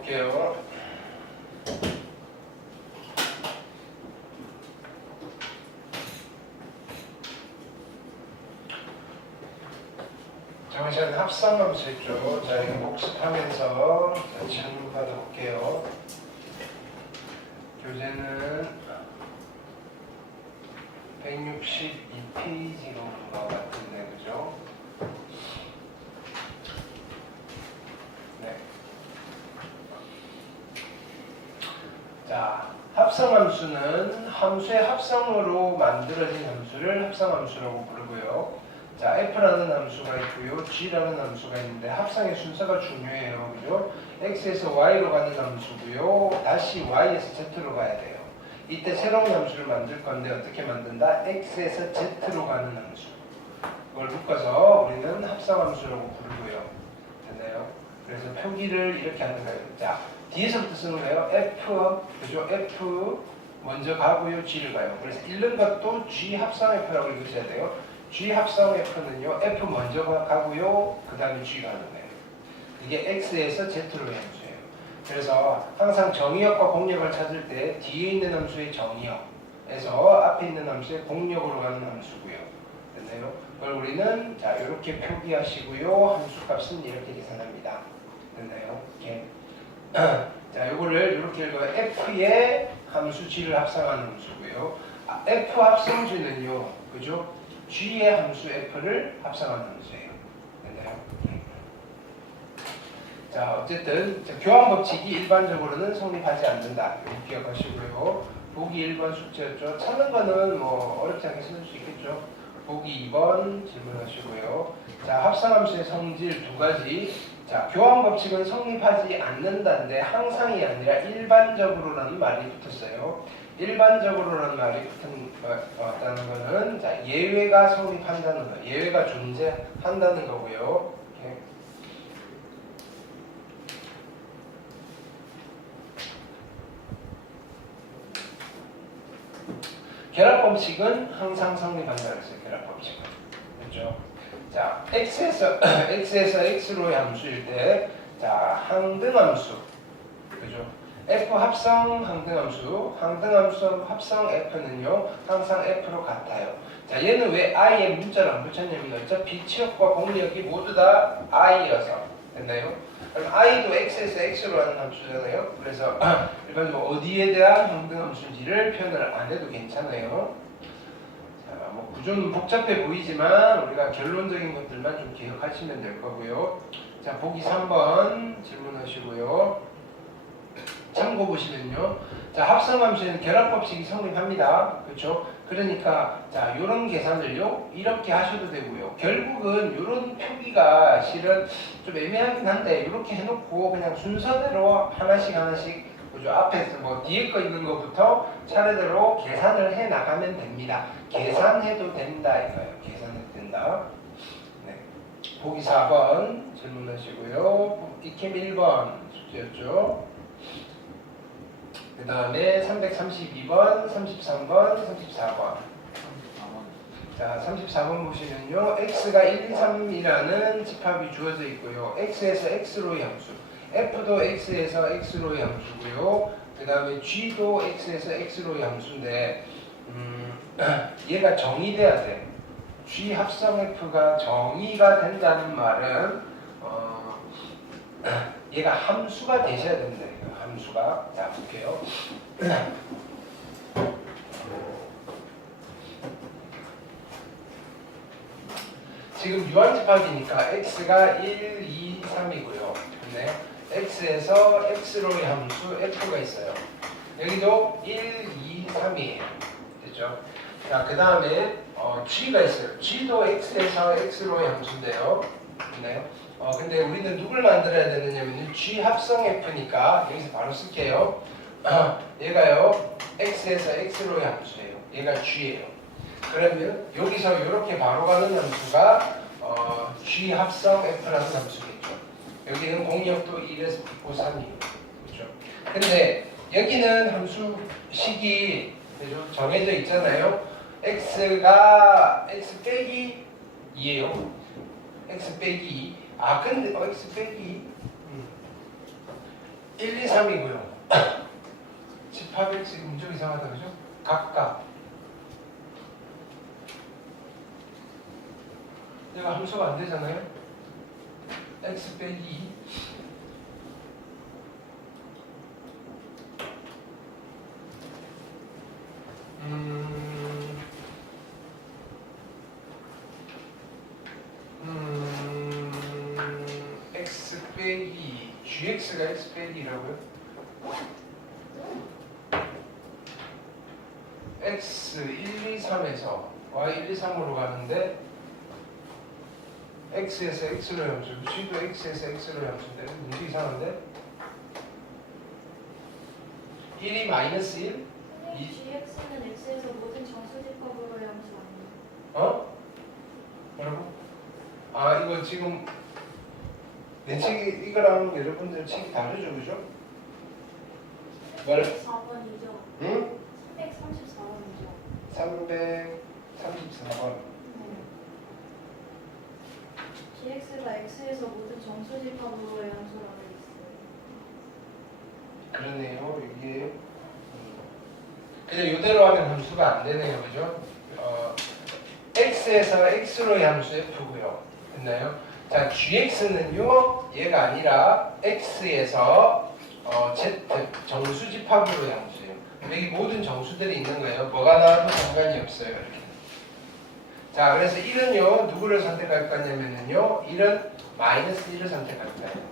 볼게요. 저번 시간에 합성함수 했죠. 자, 이거 복습하면서 질문 받아볼게요. 교재는 162페이지로 온 것 같은데, 그죠? 네. 자, 합성함수는 함수의 합성으로 만들어진 함수를 합성함수라고 부르고요. 자, f라는 함수가 있고요, g라는 함수가 있는데 합성의 순서가 중요해요, 그죠? x에서 y로 가는 함수고요, 다시 y에서 z로 가야 돼요. 이때 새로운 함수를 만들 건데 어떻게 만든다? x에서 z로 가는 함수. 그걸 묶어서 우리는 합성함수라고 부르고요. 됐나요? 그래서 표기를 이렇게 하는 거예요. 자, 뒤에서부터 쓰는 거예요. f, 그죠? f 먼저 가고요, g를 가요. 그래서 읽는 것도 g 합성 f라고 읽으셔야 돼요. g 합성 f는요, f 먼저 가고요, 그 다음에 g 가는 거예요. 이게 x에서 z로 함수예요. 그래서 항상 정의역과 공역을 찾을 때 뒤에 있는 함수의 정의역에서 앞에 있는 함수의 공역으로 가는 함수고요. 됐나요? 그걸 우리는 자 이렇게 표기하시고요, 함수 값은 이렇게 계산합니다. 됐나요? 이렇게. 자, 요거를 이렇게 읽어요. f의 함수 g를 합성하는 함수고요. f 합성G는요, 그죠? g의 함수 f를 합성하는 함수예요. 됐나요? 자, 어쨌든 교환 법칙이 일반적으로는 성립하지 않는다. 이거 기억하시고요. 보기 1번 숙제였죠. 찾는 거는 뭐 어렵지 않게 쓸 수 있겠죠. 보기 2번 질문하시고요. 자, 합성함수의 성질 두 가지. 자, 교환 법칙은 성립하지 않는다인데 항상이 아니라 일반적으로라는 말이 붙었어요. 일반적으로라는 말이 왔다는 거는 자, 예외가 성립한다는 거, 예외가 존재한다는 거고요. 이렇게. 결합 법칙은 항상 성립한다 그랬어요. 결합 법칙은. 그렇죠? 자, x에서 x로의 함수일 때, 자, 항등함수, 그죠? f 합성 항등함수, 항등함수 합성 f는요, 항상 f로 같아요. 자, 얘는 왜 i에 문자를 안 붙였냐면 어차피 치역과 공역이 모두 다 i여서. 됐나요? 그럼 i도 x에서 x로 하는 함수잖아요. 그래서 일반적으로 어디에 대한 항등함수인지를 표현을 안 해도 괜찮아요. 자, 뭐 구조는 복잡해 보이지만 우리가 결론적인 것들만 좀 기억하시면 될 거고요. 자, 보기 3번 질문하시고요. 참고 보시면요. 자, 합성함수에는 결합법칙이 성립합니다. 그렇죠? 그러니까 자, 요런 계산을요, 이렇게 하셔도 되고요. 결국은 요런 표기가 실은 좀 애매하긴 한데 이렇게 해놓고 그냥 순서대로 하나씩 그죠? 앞에서 뭐 뒤에 거 있는 것부터 차례대로 계산을 해 나가면 됩니다. 계산해도 된다 이거예요. 계산해도 된다. 네. 보기 4번 질문하시고요. 익힘 1번 숙제였죠. 그 다음에 332번, 33번, 34번. 자, 34번 보시면요. x가 1, 2, 3이라는 집합이 주어져 있고요. x에서 x로의 함수. f도 x에서 x로의 함수고요. 그 다음에 g도 x에서 x로의 함수인데 얘가 정의돼야 돼. g 합성 f가 정의가 된다는 말은 얘가 함수가 되셔야 된다. 함수가. 자, 볼게요. 지금 유한집합이니까 x가 1, 2, 3이고요. 네. x에서 x로의 함수 f가 있어요. 여기도 1, 2, 3이에요. 됐죠? 자, 그 다음에 g가 있어요. g도 x에서 x로의 함수인데요. 네. 근데 우리는 누굴 만들어야 되느냐면 g 합성 f니까 여기서 바로 쓸게요. 얘가요 x에서 x로의 함수예요. 얘가 g예요. 그러면 여기서 이렇게 바로 가는 함수가 g 합성 f라는 함수겠죠. 여기는 공역도 1에서 9, 3이에요. 그렇죠? 근데 여기는 함수식이 정해져 있잖아요. x가 x 빼기 2예요. x 빼기 2. 근데 x 빼기 1, 2, 3이고요. 집합이 지금 좀 이상하다 그죠? 각각 얘가 함수가 안 되잖아요. x 빼기 2 x 빼기 gx가 x 빼기라고요? x 1, 2, 3에서 y 1, 2, 3으로 가는데 x에서 x로 함수, g도 x에서 x로 함수인데 문제 이상한데? 1이 마이너스 1? gx는 x에서 모든 정수 집합으로의 함수 아니에요? 어? 뭐라고? 아 이거 지금 내 책이 이거랑 여러분들 책이 다르죠 그죠? 말 4번이죠. 응? 334번이죠. 334번 네. gx가 x에서 모든 정수 집합으로의 함수라고 있어요. 그러네요 이게 그냥 이대로 하면 함수가 안 되네요 그죠? x에서 x로의 함수 f고요 됐나요? 자 gx는요 얘가 아니라 x에서 z 정수 집합으로의 함수예요. 여기 모든 정수들이 있는 거예요. 뭐가 나와도 상관이 없어요 이렇게. 자 그래서 1은요 누구를 선택할 거냐면요 1은 마이너스 1을 선택할 거예요.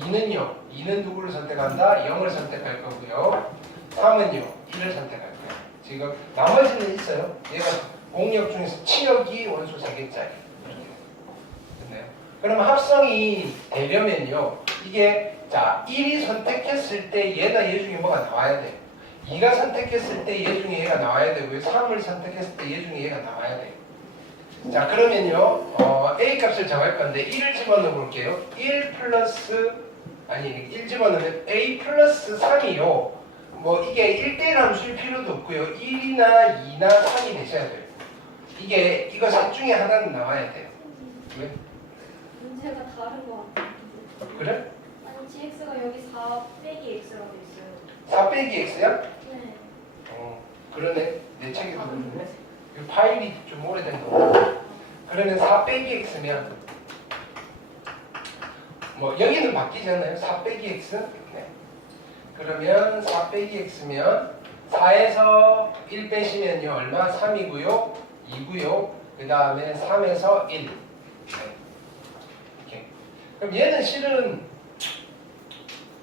2는 누구를 선택한다? 0을 선택할 거고요. 3은요 1을 선택할 거예요. 지금 나머지는 있어요. 얘가 공역 중에서 치역이 원소 3개짜리 이렇게 됐나요? 그러면 합성이 되려면요 이게 자 1이 선택했을 때 얘나 얘 중에 뭐가 나와야 돼요. 2가 선택했을 때 얘 중에 얘가 나와야 되고요. 3을 선택했을 때 얘 중에 얘가 나와야 돼요. 자 그러면요 A 값을 정할 건데 1을 집어넣어 볼게요. 1 집어넣으면 A 플러스 3이요. 뭐 이게 1대1 함수일 필요도 없고요. 1이나 2나 3이 되셔야 돼요. 이거 셋 중에 하나는 나와야 돼요. 왜? 문제가 다른 것 같아요. 그래? 아니 gx가 여기 4 빼기 x라고 있어요. 4 빼기 x야? 네. 그러네. 내 책에 그러네. 이 파일이 좀 오래된 거. 그러면 4 빼기 x면 뭐 여기는 바뀌잖아요. 4 빼기 x. 네. 그러면 4 빼기 x면 4에서 1 빼시면요 얼마? 3이고요. 2고요. 그 다음에 3에서 1. 네. 이렇게. 그럼 얘는 실은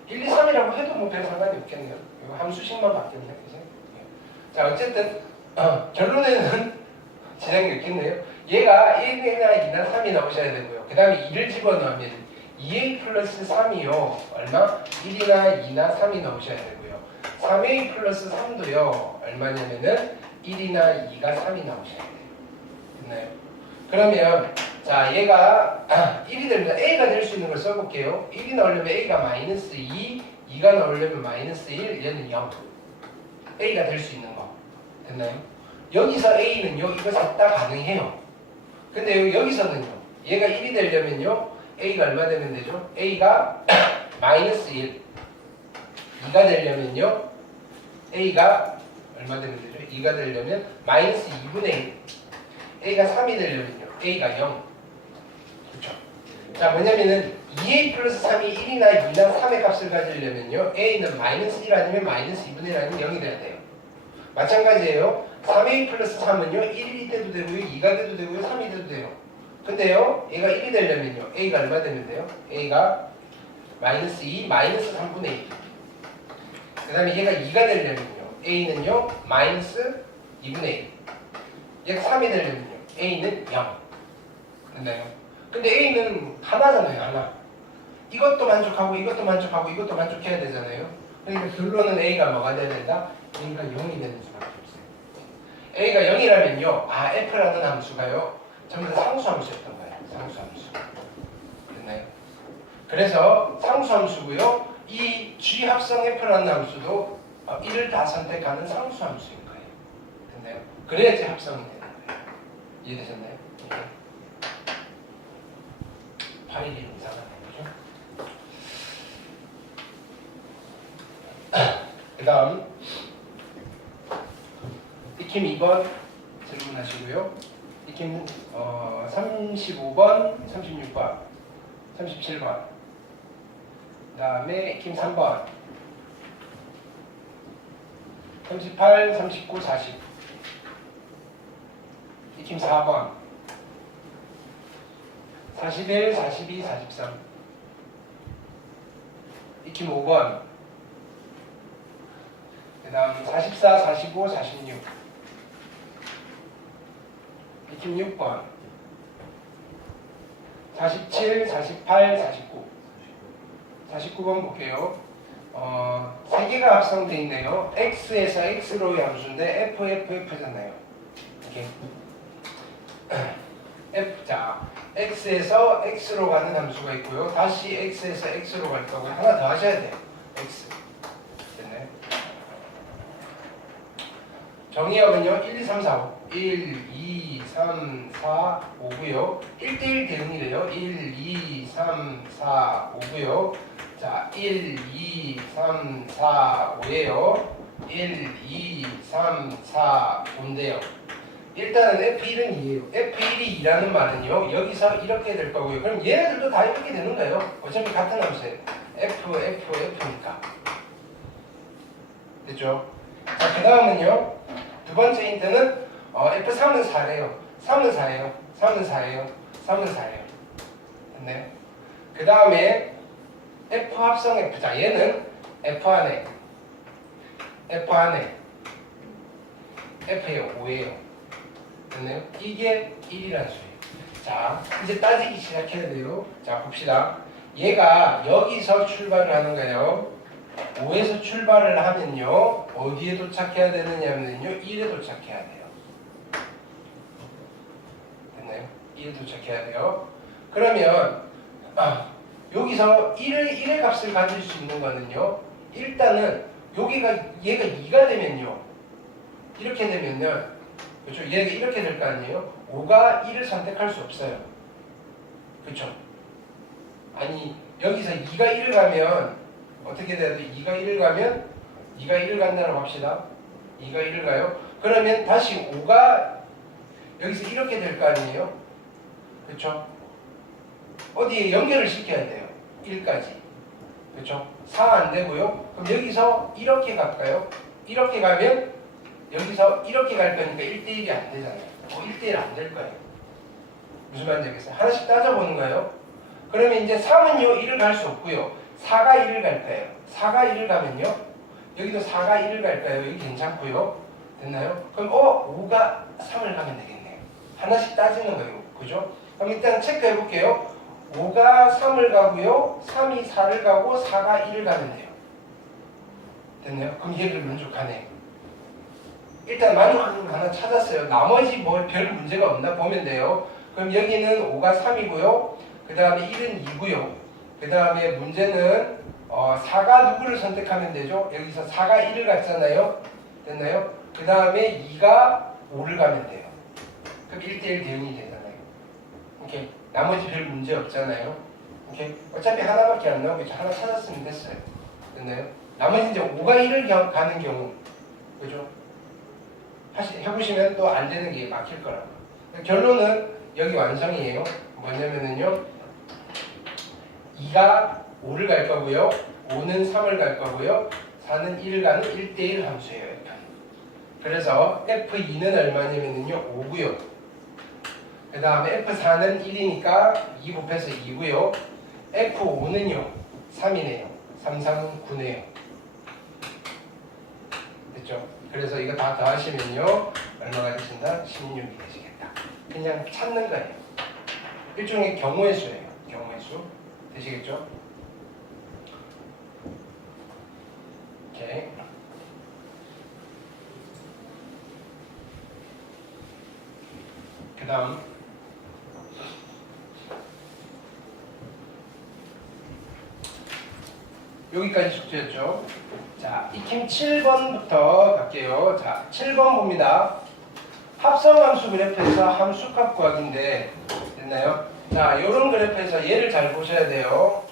1, 2, 3이라고 해도 뭐 별 상관이 없겠네요. 이거 함수식만 바뀌었네. 그죠? 자 어쨌든 결론에는 지장이 있겠네요. 얘가 1이나 2나 3이 나오셔야 되고요. 그 다음에 2를 집어넣으면 2a 플러스 3이요. 얼마? 1이나 2나 3이 나오셔야 되고요. 3a 플러스 3도요. 얼마냐면은 1이나 2가 3이 나오셔야 돼요. 됐나요? 그러면 자 얘가 1이 됩니다. a가 될 수 있는 걸 써볼게요. 1이 나오려면 a가 마이너스 2, 2가 나오려면 마이너스 1, 얘는 0. a가 될 수 있는 거. 됐나요? 여기서 a는요 이거 셋 다 가능해요. 근데 여기서는요 얘가 1이 되려면요 a가 얼마 되면 되죠? a가 마이너스 1 2가 되려면요 a가 얼마 되면 되죠? 2가 되려면 마이너스 2분의 1 a가 3이 되려면요 a가 0 그렇죠? 자 뭐냐면은 2a 플러스 3이 1이나 2나 3의 값을 가지려면요 a는 마이너스 1 아니면 마이너스 2분의 1 아니면 0이 돼야 돼요. 마찬가지예요. 3a 플러스 3은요 1이 돼도 되고요 2가 돼도 되고요 3이 돼도 돼요. 근데요 얘가 1이 되려면요 a가 얼마 되면 돼요? a가 마이너스 2 마이너스 3분의 1. 그 다음에 얘가 2가 되려면요 a는요 마이너스 2분의 1. 얘가 3이 되려면요 a는 0. 됐나요? 근데 a는 하나잖아요 하나. 이것도 만족하고 이것도 만족하고 이것도 만족해야 되잖아요. 그러니까 결론은 a가 뭐가 돼야 된다? a가 0이 되는 수밖에 없어요. a가 0이라면요 아 f라는 함수가요 전부 다 상수함수였던 거예요. 상수함수. 됐나요? 그래서 상수함수고요. 이 g 합성 f라는 함수도 1을 다 선택하는 상수함수인 거예요. 됐나요? 그래야지 합성이 되는 거예요. 이해되셨나요? 네. 파일이 이상하네요. 그죠? 그 다음 익힘 2번 질문하시고요. 익힘 35번, 36번, 37번. 그 다음에 익힘 3번 38, 39, 40. 익힘 4번 41, 42, 43. 익힘 5번 그 다음 44, 45, 46. 익힘 6번 47, 48, 49. 49번 볼게요. 3개가 합성되어 있네요. x에서 x로의 함수인데 FFF잖아요. 이렇게 자, x에서 x로 가는 함수가 있고요. 다시 x에서 x로 갈 거고 하나 더 하셔야 돼요. x. 됐네. 정의역은요. 1, 2, 3, 4, 5. 1, 2, 3, 4, 5고요. 1대1 대응이래요. 1, 2, 3, 4, 5고요. 자, 1, 2, 3, 4, 5예요. 1, 2, 3, 4, 5인데요. 일단은 F1은 2예요. F1이 2라는 말은요. 여기서 이렇게 될 거고요. 그럼 얘네들도 다 이렇게 되는 거예요. 어차피 같은 함수예요. F니까. 됐죠? 자, 그 다음은요. 두 번째 힌트는 F3은 4래요. 3은 4예요. 3은 4예요. 3은 4예요. 됐네. 그 다음에 F 합성 F. 자, 얘는 F 안에 F예요. 5예요. 됐네요. 이게 1이라는 수예요. 자, 이제 따지기 시작해야 돼요. 자, 봅시다. 얘가 여기서 출발을 하는 거예요. 5에서 출발을 하면요. 어디에 도착해야 되느냐면요. 1에 도착해야 돼요. 됐나요? 1에 도착해야 돼요. 그러면 여기서 1의 값을 가질 수 있는 거는요. 일단은 여기가 얘가 2가 되면요. 이렇게 되면요. 그렇죠? 얘가 이렇게 될 거 아니에요? 5가 1을 선택할 수 없어요. 그렇죠? 아니 여기서 2가 1을 가면 어떻게 돼야 돼? 2가 1을 가면 2가 1을 간다고 합시다. 2가 1을 가요. 그러면 다시 5가 여기서 이렇게 될 거 아니에요? 그렇죠? 어디에 연결을 시켜야 돼요. 1까지. 그렇죠? 4 안 되고요. 그럼 여기서 이렇게 갈까요? 이렇게 가면 여기서 이렇게 갈 거니까 1대1이 안 되잖아요. 1대1 안 될 거예요. 무슨 말인지 알겠어요? 하나씩 따져보는 거예요. 그러면 이제 3은요 1을 갈 수 없고요. 4가 1을 갈 거예요. 4가 1을 가면요. 여기도 4가 1을 갈 거예요. 여기 괜찮고요. 됐나요? 그럼 5가 3을 가면 되겠네요. 하나씩 따지는 거예요. 그죠? 그럼 일단 체크해 볼게요. 5가 3을 가고요. 3이 4를 가고 4가 1을 가면 돼요. 됐나요? 그럼 얘를 만족하네. 일단 만족하는 거 하나 찾았어요. 나머지 뭐 별 문제가 없나 보면 돼요. 그럼 여기는 5가 3이고요. 그 다음에 1은 2고요. 그 다음에 문제는 4가 누구를 선택하면 되죠? 여기서 4가 1을 갔잖아요. 됐나요? 그 다음에 2가 5를 가면 돼요. 그럼 1대1 대응이 되잖아요. 오케이. 나머지 별 문제 없잖아요. 오케이. 어차피 하나밖에 안 나오겠죠. 하나 찾았으면 됐어요. 됐나요? 나머지 이제 5가 1을 가는 경우. 그죠? 해보시면 또 안 되는 게 막힐 거라고. 결론은 여기 완성이에요. 뭐냐면은요. 2가 5를 갈 거고요. 5는 3을 갈 거고요. 4는 1을 가는 1대1 함수예요. 그래서 F2는 얼마냐면요. 5고요. 그 다음에 F4는 1이니까 2 곱해서 2고요. F5는요. 3이네요. 3, 3은 9네요. 됐죠? 그래서 이거 다 더하시면요. 얼마가 되신다? 16이 되시겠다. 그냥 찾는 거예요. 일종의 경우의 수예요. 경우의 수. 되시겠죠? 오케이. 그 다음 여기까지 숙제였죠. 자, 익힘 7번부터 갈게요. 자, 7번 봅니다. 합성함수 그래프에서 함수값 구하기인데 됐나요? 자, 요런 그래프에서 얘를 잘 보셔야 돼요.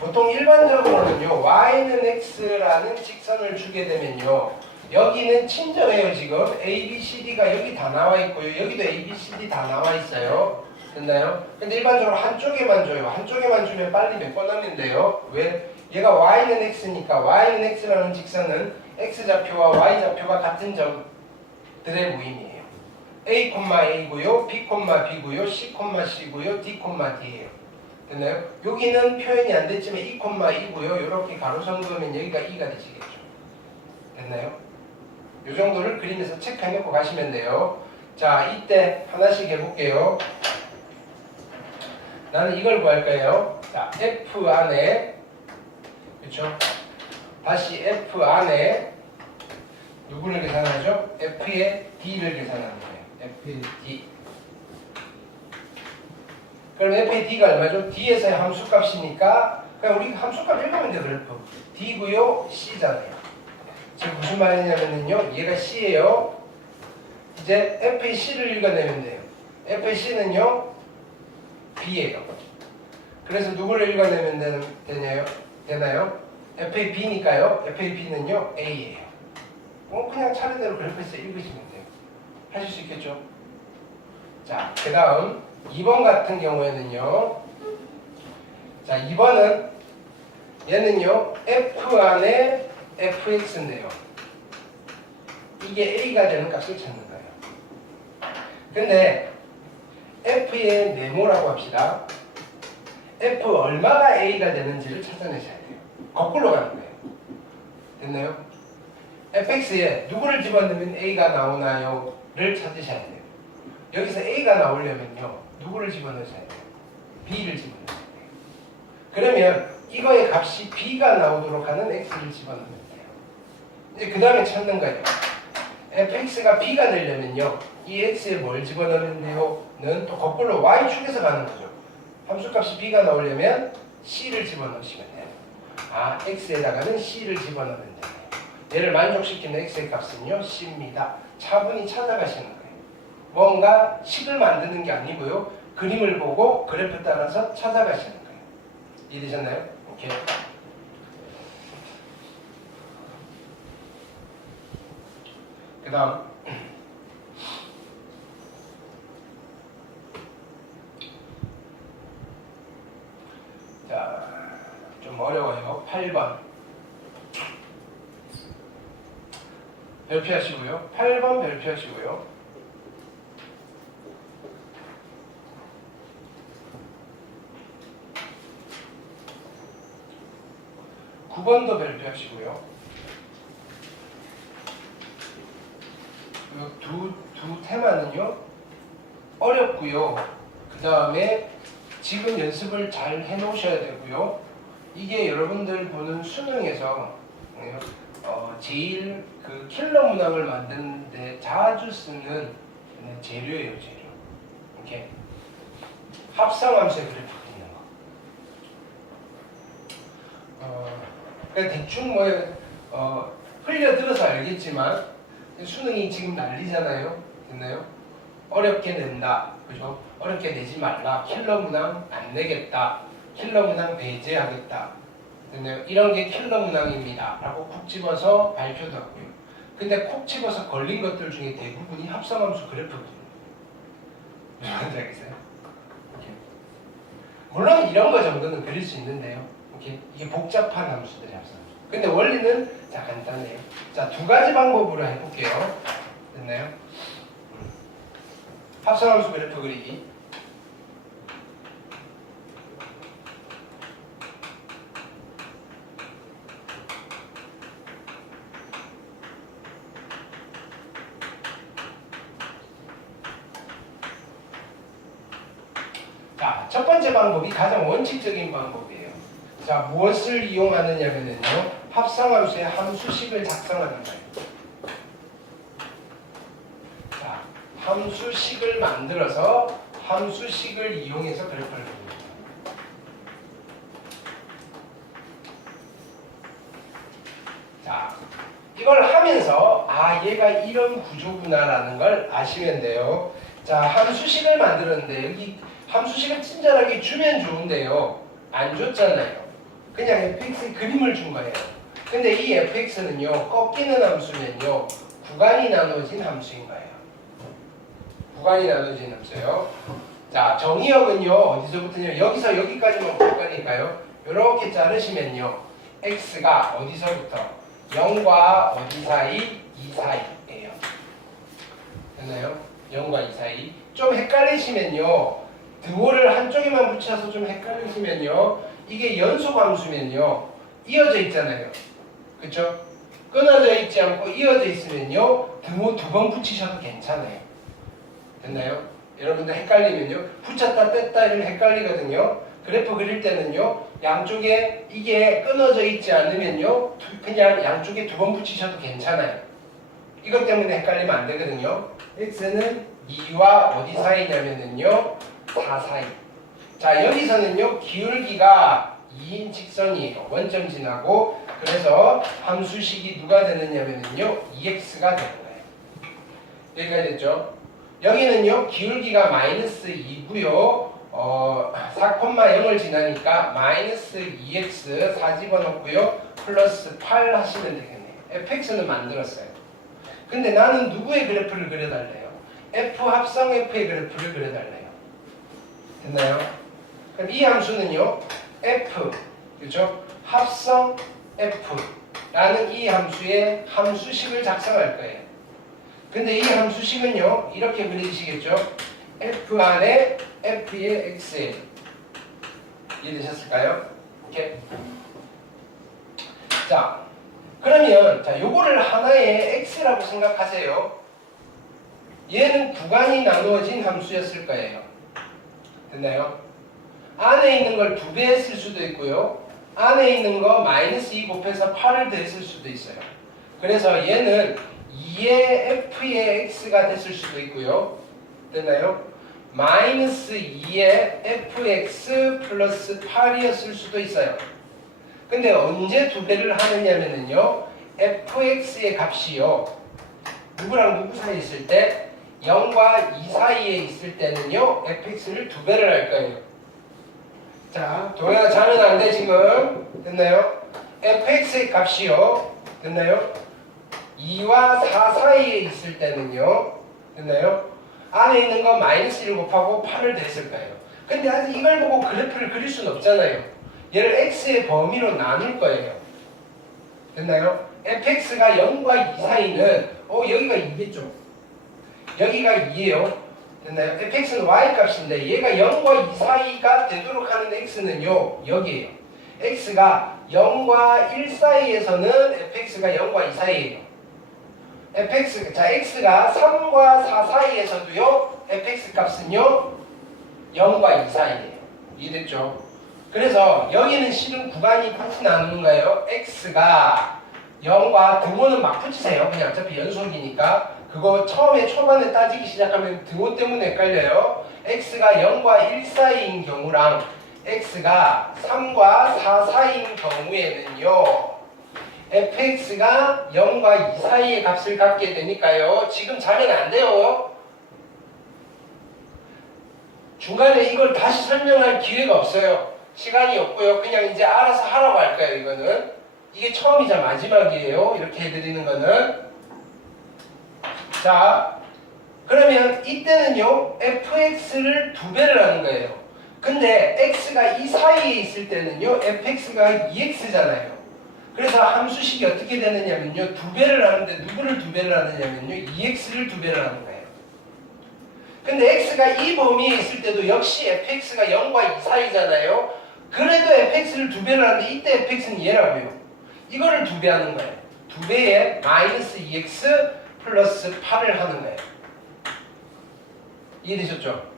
보통 일반적으로는요, y는 x라는 직선을 주게 되면요, 여기는 친절해요. 지금 a, b, c, d가 여기 다 나와 있고요, 여기도 a, b, c, d 다 나와 있어요. 됐나요? 근데 일반적으로 한쪽에만 줘요. 한쪽에만 주면 빨리 몇 번 하는데요. 왜? 얘가 y는 x니까 y는 x라는 직선은 x좌표와 y좌표가 같은 점들의 모임이에요. a, a고요, b, b고요, c, c고요, d, d예요. 됐나요? 여기는 표현이 안 됐지만 2,2고요. 이렇게 가로선 그으면 여기가 2가 되시겠죠. 됐나요? 이 정도를 그림에서 체크해놓고 가시면 돼요. 자, 이때 하나씩 해볼게요. 나는 이걸 구할 거예요. 자, F 안에, 그렇죠? 다시 F 안에 누구를 계산하죠? F의 D를 계산하는 거예요. F의 D. 그럼 F의 D가 얼마죠? D에서의 함수값이니까 그냥 우리 함수값 읽으면 돼, 그래프. D고요, C잖아요. 지금 무슨 말이냐면요, 얘가 C예요. 이제 F의 C를 읽어내면 돼요. F의 C는요, B예요. 그래서 누구를 읽어내면 되나요? F의 B니까요. F의 B는요, A예요. 그냥 차례대로 그래프에서 읽으시면 돼요. 하실 수 있겠죠? 자, 그 다음 2번 같은 경우에는요. 자, 2번은 얘는요, F 안에 fx인데요. 이게 a가 되는 값을 찾는 거예요. 근데 f의 네모라고 합시다. f 얼마가 a가 되는지를 찾아내셔야 돼요. 거꾸로 가는 거예요. 됐나요? fx에 누구를 집어넣으면 a가 나오나요? 를 찾으셔야 돼요. 여기서 a가 나오려면요, 누구를 집어넣으셔야 돼요? b를 집어넣어야 돼요. 그러면 이거의 값이 b가 나오도록 하는 x를 집어넣으면 돼요. 이제 그 다음에 찾는 거예요. fx가 b가 되려면요, 이 x에 뭘 집어넣으면 돼요? 는 또 거꾸로 y축에서 가는 거죠. 함수값이 b가 나오려면 c를 집어넣으시면 돼요. 아, x에다가는 c를 집어넣으면 돼요. 얘를 만족시키는 x의 값은요, c입니다. 차분히 찾아가시는 거예요. 뭔가 식을 만드는 게 아니고요, 그림을 보고 그래프 따라서 찾아가시는 거예요. 이해되셨나요? 오케이. 그 다음 자, 좀 어려워요. 8번 별표하시고요. 8번 별표하시고요. 9번도 별표하시고요. 두 테마는요, 어렵고요. 그 다음에 지금 연습을 잘 해놓으셔야 되고요. 이게 여러분들 보는 수능에서 제일 그 킬러 문항을 만드는데 자주 쓰는 재료예요, 재료. 이렇게 합성함수의 그래프 그리는 거. 그냥 대충 흘려들어서 알겠지만 수능이 지금 난리잖아요. 됐나요? 어렵게 낸다. 그죠? 어렵게 내지 말라. 킬러 문항 안 내겠다. 킬러 문항 배제하겠다. 됐나요? 이런 게 킬러 문항입니다. 라고 콕 집어서 발표도 하고요. 근데 콕 집어서 걸린 것들 중에 대부분이 합성함수 그래프거든요. 무슨 말인지 알겠어요? 오케이. 물론 이런 거 정도는 그릴 수 있는데요. 오케이. 이게 복잡한 함수들이 합성함수. 근데 원리는 자 간단해요. 자, 두 가지 방법으로 해볼게요. 됐나요? 합성함수 그래프 그리기. 자, 첫 번째 방법이 가장 원칙적인 방법이에요. 자, 무엇을 이용하느냐면요, 합성함수의 함수식을 작성하는 거예요. 자, 함수식을 만들어서 함수식을 이용해서 그래프를 그립니다. 자, 이걸 하면서 아, 얘가 이런 구조구나라는 걸 아시면 돼요. 자, 함수식을 만들었는데 여기 함수식을 친절하게 주면 좋은데요, 안 줬잖아요. 그냥 fx의 그림을 준 거예요. 근데 이 fx는요 꺾이는 함수면요 구간이 나눠진 함수인 거예요. 구간이 나눠진 함수예요. 자, 정의역은요 어디서부터냐? 여기서 여기까지만 볼 거니까요. 이렇게 자르시면요 x가 어디서부터 0과 어디 사이? 2 사이예요. 됐나요? 0과 2 사이. 좀 헷갈리시면요 드호를 한쪽에만 붙여서 좀 헷갈리시면요 이게 연속 함수면요 이어져 있잖아요. 그쵸? 끊어져 있지 않고 이어져 있으면요 등호 2번 붙이셔도 괜찮아요. 됐나요? 여러분들 헷갈리면요 붙였다 뗐다 이러면 헷갈리거든요. 그래프 그릴 때는요 양쪽에 이게 끊어져 있지 않으면요 그냥 양쪽에 2번 붙이셔도 괜찮아요. 이것 때문에 헷갈리면 안 되거든요. x는 2와 어디 사이냐면은요 4 사이. 자, 여기서는요 기울기가 2인 직선이에요. 원점 지나고. 그래서 함수식이 누가 되느냐면요 2x가 되는 거예요. 여기까지 됐죠? 여기는요 기울기가 마이너스 2고요 4,0을 지나니까 마이너스 2x 4 집어넣고요 플러스 8 하시면 되겠네요. fx는 만들었어요. 근데 나는 누구의 그래프를 그려달래요? f 합성 f의 그래프를 그려달래요. 됐나요? 그럼 이 함수는요 f 그렇죠? 합성 f라는 이 함수의 함수식을 작성할 거예요. 근데 이 함수식은요 이렇게 그리시겠죠? f 안에 f의 x예요. 이해되셨을까요? 이렇게. 자, 그러면 자 요거를 하나의 x라고 생각하세요. 얘는 구간이 나누어진 함수였을 거예요. 됐나요? 안에 있는 걸 2배 했을 수도 있고요. 안에 있는 거 마이너스 2 곱해서 8을 더했을 수도 있어요. 그래서 얘는 2의 f의 x가 됐을 수도 있고요. 됐나요? 마이너스 2의 fx 플러스 8이었을 수도 있어요. 근데 언제 2배를 하느냐면요 fx의 값이요 누구랑 누구 사이에 있을 때 0과 2 사이에 있을 때는요 fx를 2배를 할 거예요. 자, 동현아 자면 안 돼 지금. 됐나요? fx의 값이요 됐나요? 2와 4 사이에 있을 때는요 됐나요? 안에 있는 거 마이너스 1 곱하고 8을 더했을 거예요. 근데 아직 이걸 보고 그래프를 그릴 수는 없잖아요. 얘를 x의 범위로 나눌 거예요. 됐나요? fx가 0과 2 사이는 여기가 2겠죠. 여기가 2예요. 됐나요? fx는 y 값인데 얘가 0과 2 사이가 되도록 하는 x는요 여기에요. x가 0과 1 사이에서는 fx가 0과 2 사이에요. x가 3과 4 사이에서도요 fx 값은요 0과 2 사이에요. 이해됐죠? 그래서 여기는 실은 구간이 같이 나누는 거예요. x가 0과 등호는 막 붙이세요. 그냥 어차피 연속이니까. 그거 처음에 초반에 따지기 시작하면 등호 때문에 헷갈려요. x가 0과 1 사이인 경우랑 x가 3과 4 사이인 경우에는요 fx가 0과 2 사이의 값을 갖게 되니까요. 지금 자면 안 돼요. 중간에 이걸 다시 설명할 기회가 없어요. 시간이 없고요. 그냥 이제 알아서 하라고 할 거예요. 이거는. 이게 처음이자 마지막이에요. 이렇게 해드리는 거는. 자, 그러면 이때는요. fx를 2배를 하는 거예요. 근데 x가 이 사이에 있을 때는요. fx가 2x잖아요. 그래서 함수식이 어떻게 되느냐면요 2배를 하는데 누구를 2배를 하느냐면요 2x를 2배를 하는 거예요. 근데 x가 이 범위에 있을 때도 역시 fx가 0과 2 사이잖아요. 그래도 fx를 2배를 하는데 이때 fx는 얘라고요. 이거를 2배 하는 거예요. 2배에 마이너스 2x 플러스 8을 하는 거예요. 이해되셨죠?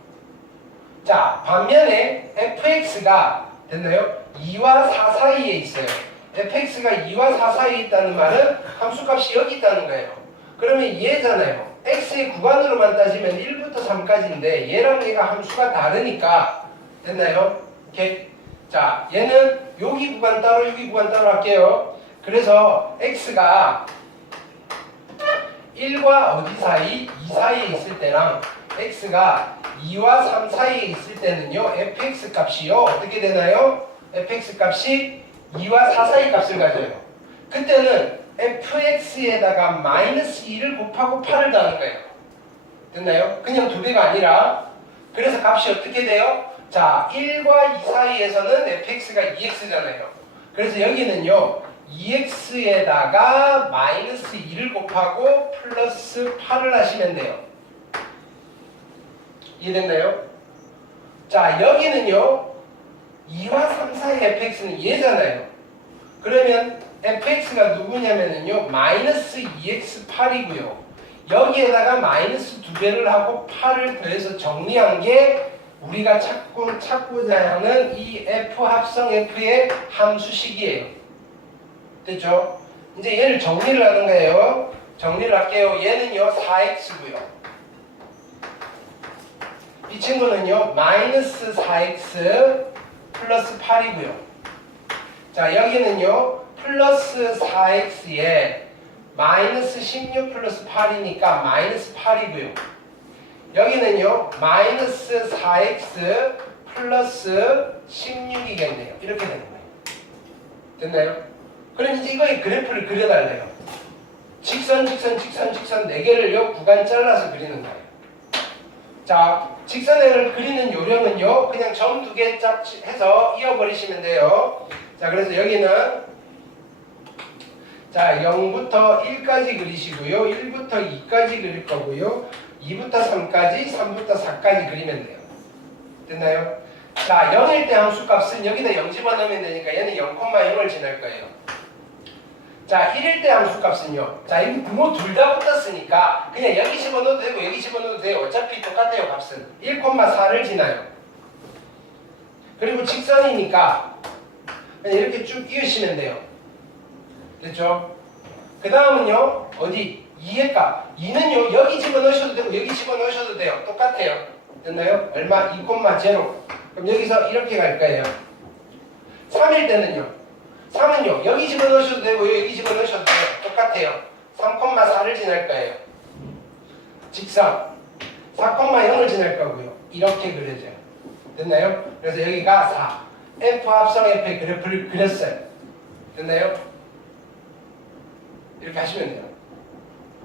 자, 반면에 fx가 됐나요? 2와 4 사이에 있어요. fx가 2와 4 사이에 있다는 말은 함수값이 여기 있다는 거예요. 그러면 얘잖아요. x의 구간으로만 따지면 1부터 3까지인데 얘랑 얘가 함수가 다르니까 됐나요? 이렇게. 자, 얘는 여기 구간 따로 여기 구간 따로 할게요. 그래서 x가 1과 어디 사이? 2 사이에 있을 때랑 x가 2와 3 사이에 있을 때는요 fx 값이요 어떻게 되나요? fx 값이 2와 4 사이 값을 가져요. 그때는 fx에다가 마이너스 2를 곱하고 8을 더하는 거예요. 됐나요? 그냥 2배가 아니라. 그래서 값이 어떻게 돼요? 자, 1과 2 사이에서는 fx가 2x잖아요. 그래서 여기는요 2x에다가 마이너스 2를 곱하고 플러스 8을 하시면 돼요. 이해됐나요? 자, 여기는요 2와 3 사이 fx는 얘잖아요. 그러면 fx가 누구냐면요 마이너스 2x8이고요 여기에다가 마이너스 2배를 하고 8을 더해서 정리한 게 우리가 찾고자 하는 이 f 합성 f의 함수식이에요. 됐죠? 이제 얘를 정리를 하는 거예요. 정리를 할게요. 얘는요 4x고요 이 친구는요 마이너스 4x 플러스 8이고요 자, 여기는요 플러스 4x에 마이너스 16 플러스 8이니까 마이너스 8이고요 여기는요 마이너스 4x 플러스 16이겠네요. 이렇게 되는 거예요. 됐나요? 그럼 이제 이거의 그래프를 그려달래요. 직선 4개를요 구간 잘라서 그리는 거예요. 자, 직선을 그리는 요령은요 그냥 점 2개 짝 해서 이어버리시면 돼요. 자, 그래서 여기는 자 0부터 1까지 그리시고요 1부터 2까지 그릴 거고요 2부터 3까지 3부터 4까지 그리면 돼요. 됐나요? 자, 0일 때 함수값은 여기다 0 집어넣으면 되니까 얘는 0,0을 지날 거예요. 자, 1일 때 함수값은요 자, 이 부모 둘 다 붙었으니까 그냥 여기 집어넣어도 되고 여기 집어넣어도 돼요. 어차피 똑같아요. 값은 1,4를 지나요. 그리고 직선이니까 그냥 이렇게 쭉 이으시면 돼요. 됐죠? 그 다음은요 어디? 2의 값 2는요 여기 집어넣으셔도 되고 여기 집어넣으셔도 돼요. 똑같아요. 됐나요? 얼마? 2,0 그럼 여기서 이렇게 갈 거예요. 3일 때는요 3은요 여기 집어넣으셔도 되고 여기 집어넣으셔도 돼요. 똑같아요. 3,4를 지날 거예요. 직선 4,0을 지날 거고요. 이렇게 그려져요. 됐나요? 그래서 여기가 4 F 합성 F의 그래프를 그렸어요. 됐나요? 이렇게 하시면 돼요.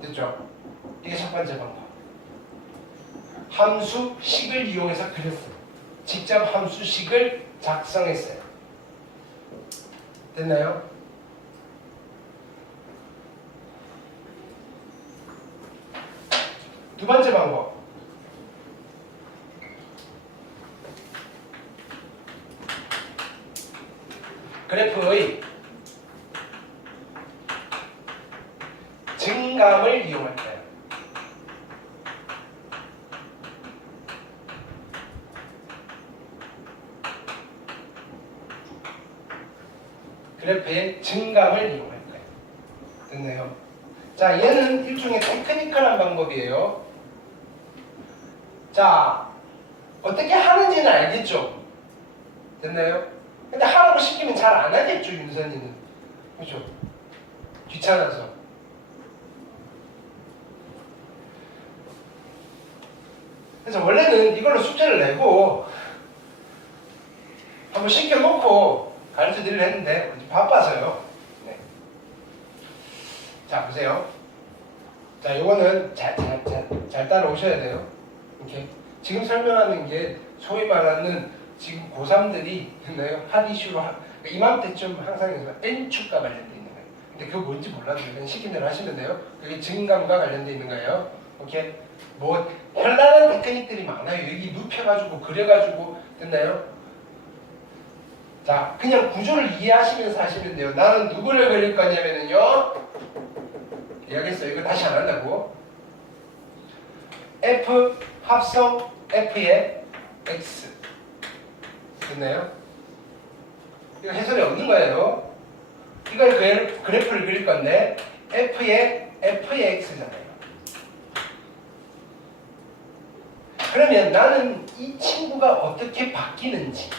됐죠? 이게 첫 번째 방법. 함수식을 이용해서 그렸어요. 직접 함수식을 작성했어요. 됐나요? 두 번째 방법. 그래프의 증감을 이용할 거예요. 그래프의 증감을 이용할 거예요. 됐나요? 자, 얘는 일종의 테크니컬한 방법이에요. 자, 어떻게 하는지는 알겠죠? 됐나요? 근데 하라고 시키면 잘 안 하겠죠, 윤선이는. 그렇죠? 귀찮아서. 그래서 원래는 이걸로 숙제를 내고 한번 시켜놓고 가르쳐 드리려 했는데 바빠서요. 네. 자, 보세요. 자, 요거는 잘 따라오셔야 돼요. 이렇게 지금 설명하는 게 소위 말하는 지금 고3들이 핫 이슈로 이맘때쯤 항상 N축과 관련돼 있는 거예요. 근데 그거 뭔지 몰라도 그냥 시킨 대로 하시면 돼요. 그게 증감과 관련돼 있는 거예요. 오케이? 뭐 현란한 테크닉들이 많아요. 여기 눕혀가지고 그려가지고 됐나요? 자, 그냥 구조를 이해하시면서 하시면 돼요. 나는 누구를 그릴 거냐면요. 여기서 이거 다시 안 한다고. F 합성 F의 X. 됐나요? 이거 해설이 없는 거예요. 이걸 그래프를 그릴 건데 F의 X잖아요. 그러면 나는 이 친구가 어떻게 바뀌는지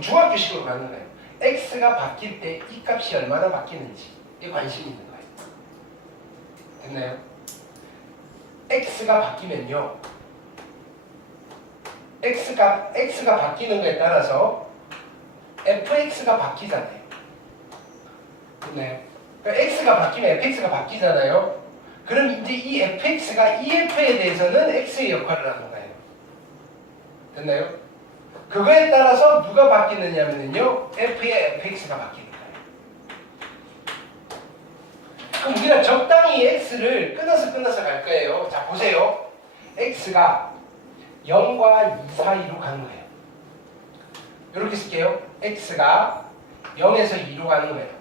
중학교식으로 가는 거예요. X가 바뀔 때 이 값이 얼마나 바뀌는지 이게 관심이 있는 거예요. 됐나요? X가 바뀌면요 X가 바뀌는 거에 따라서 fx가 바뀌잖아요. 네. 그러니까 x가 바뀌면 fx가 바뀌잖아요. 그럼 이제 이 fx가 ef에 대해서는 x의 역할을 하는 거예요. 됐나요? 그거에 따라서 누가 바뀌느냐면요, f의 fx가 바뀌는 거예요. 그럼 우리가 적당히 x를 끊어서 갈 거예요. 자, 보세요. x가 0과 2 사이로 가는 거예요. 이렇게 쓸게요. x가 0에서 2로 가는 거예요.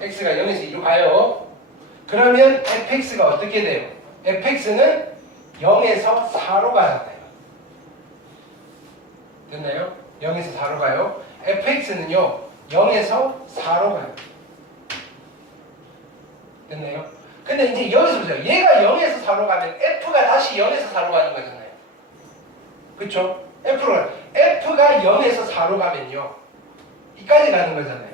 x가 0에서 2로 가요. 그러면 fx가 어떻게 돼요? fx는 0에서 4로 가잖아요. 됐나요? 0에서 4로 가요. fx는요 0에서 4로 가요. 됐나요? 근데 이제 여기서 보세요. 얘가 0에서 4로 가면 f가 다시 0에서 4로 가는 거잖아요. 그쵸? f가 0에서 4로 가면요 이까지 가는 거잖아요.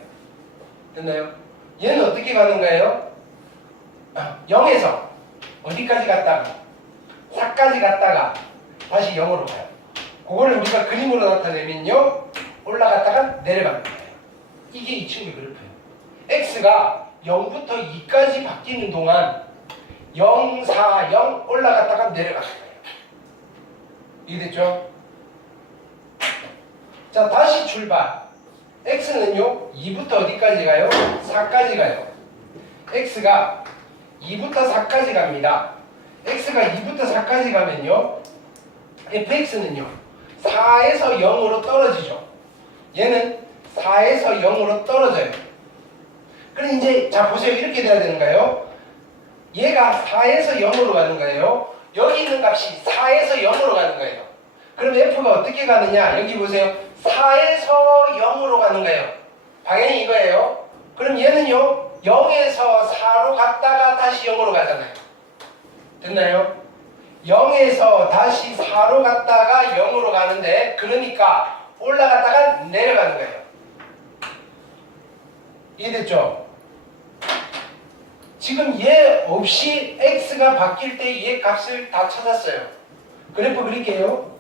됐나요? 얘는 어떻게 가는 거예요? 0에서 어디까지 갔다가 4까지 갔다가 다시 0으로 가요. 그거를 우리가 그림으로 나타내면요 올라갔다가 내려가는 거예요. 이게 이 친구의 그래프예요. x가 0부터 2까지 바뀌는 동안 0, 4, 0 올라갔다가 내려가는 거예요. 이해됐죠? 자, 다시 출발. x는요 2부터 어디까지 가요? 4까지 가요. x가 2부터 4까지 갑니다. x가 2부터 4까지 가면요 fx는요 4에서 0으로 떨어지죠. 얘는 4에서 0으로 떨어져요. 그럼 이제 자 보세요. 이렇게 돼야 되는 거예요. 얘가 4에서 0으로 가는 거예요. 여기 있는 값이 4에서 0으로 가는 거예요. 그럼 f가 어떻게 가느냐? 여기 보세요. 4에서 0으로 가는 거예요. 방향이 이거예요. 그럼 얘는요 0에서 4로 갔다가 다시 0으로 가잖아요. 됐나요? 0에서 다시 4로 갔다가 0으로 가는데 그러니까 올라갔다가 내려가는 거예요. 이해됐죠? 지금 얘 없이 x가 바뀔 때 얘 값을 다 찾았어요. 그래프 그릴게요.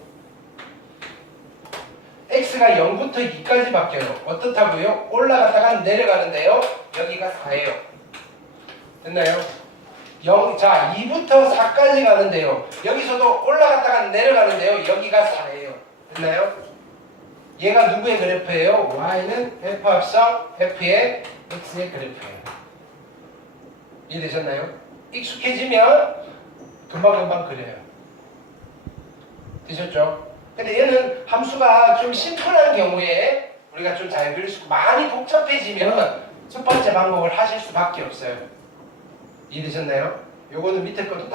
x가 0부터 2까지 바뀌어요. 어떻다고요? 올라갔다가 내려가는데요. 여기가 4예요. 됐나요? 자, 2부터 4까지 가는데요. 여기서도 올라갔다가 내려가는데요. 여기가 4예요. 됐나요? 얘가 누구의 그래프예요? y는 f 합성 f의 x의 그래프예요. 이해되셨나요? 익숙해지면 금방금방 그려요. 되셨죠? 근데 얘는 함수가 좀 심플한 경우에 우리가 좀 잘 그릴 수 있고 많이 복잡해지면 첫 번째 방법을 하실 수밖에 없어요. 이해되셨나요? 요거는 밑에 것도 다